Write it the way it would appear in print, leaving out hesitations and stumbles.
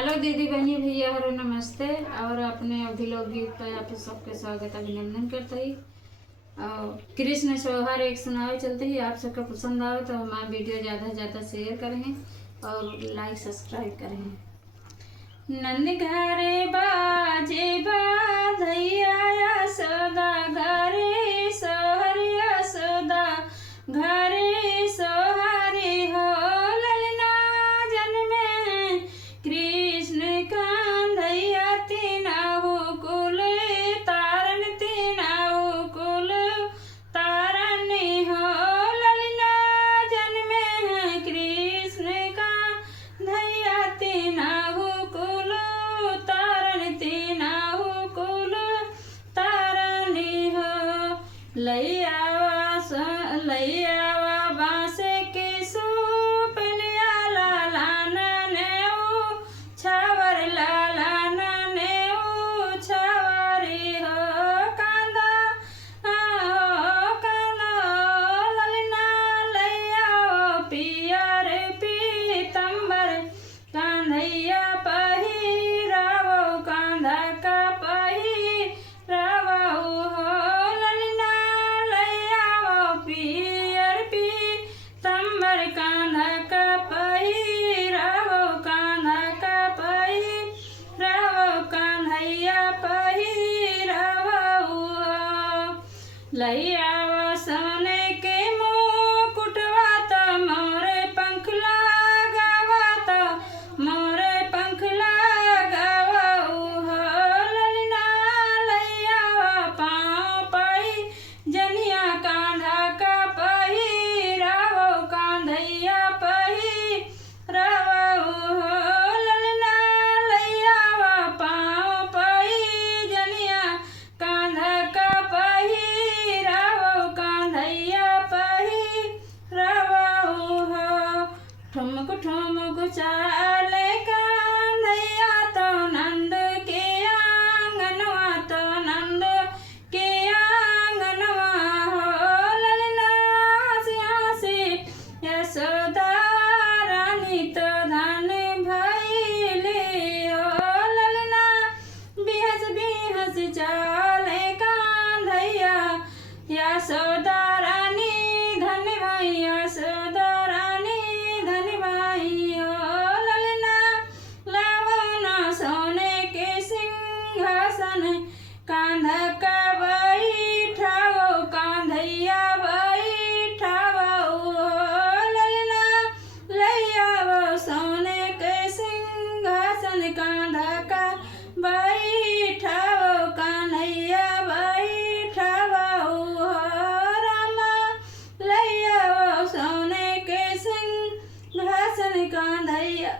Hello दीदी बहनी भैया हरो नमस्ते। और अपने अभिलोक गीत पर आप सबके स्वागत अभिनंदन करते ही और कृष्ण सोहर एक सुनावे चलते ही आप सबका पसंद आवे तो हमारा वीडियो ज़्यादा से ज़्यादा शेयर करें और लाइक सब्सक्राइब करें। नंद घरे बाजे बाधैया यशोदा घरे सोहर यशोदा घरे सोहरे हो ललना जन्मे कृष्ण कांधैया तीनाहु कुल तारन तीनाहु कुल तारन हो ललना जन्मे कृष्ण कांधैया तीनाहु कुल तारन तीनाहु कुल तारन हो लैयावा बांस के सूपनिया लाला ननेऊ छावर लाला ननेऊ छावरी हो कांदा ललना लैयाओ पियर पीतंबर कांधैया पहिरावो कांधा का पहिरावो हो ललना लैयाओ पियर पीतंबर कांधा का पहिरावो कांधा का पहिरावो कांधैया पहिरावो हो लैयावा सोने के मुकुटवा तो मोरे पंख लगावा तो मोरे पंख लगावा हो ललना लैयावा पाँव पाई जनिया कांधा का पहिरावो कांधैया पहिरावो हो ललना लैयावा पाँव पाई जनिया कांधा का पहिरावो कांधैया पहिरावो हो ठुमक ठुमक चाले कांधैया तो नंद के आंगनवा तो नंद के आंगनवा हो ललना हंसी यशोदा रानी तो धन भइले हो ललना बिहस चाले कांधैया यशोदा रानी धन भाई यशोदा रानी धन भाई हो ललना लावना सोने के सिंहासन कांधा का बैठाओ कांधैया बैठाओ हो ललना लैयाओ सोने के सिंहासन कांधा का बैठाओ कान्हैया बैठाओ हो रामा लैयाओ सोने के सिंहासन कांधैया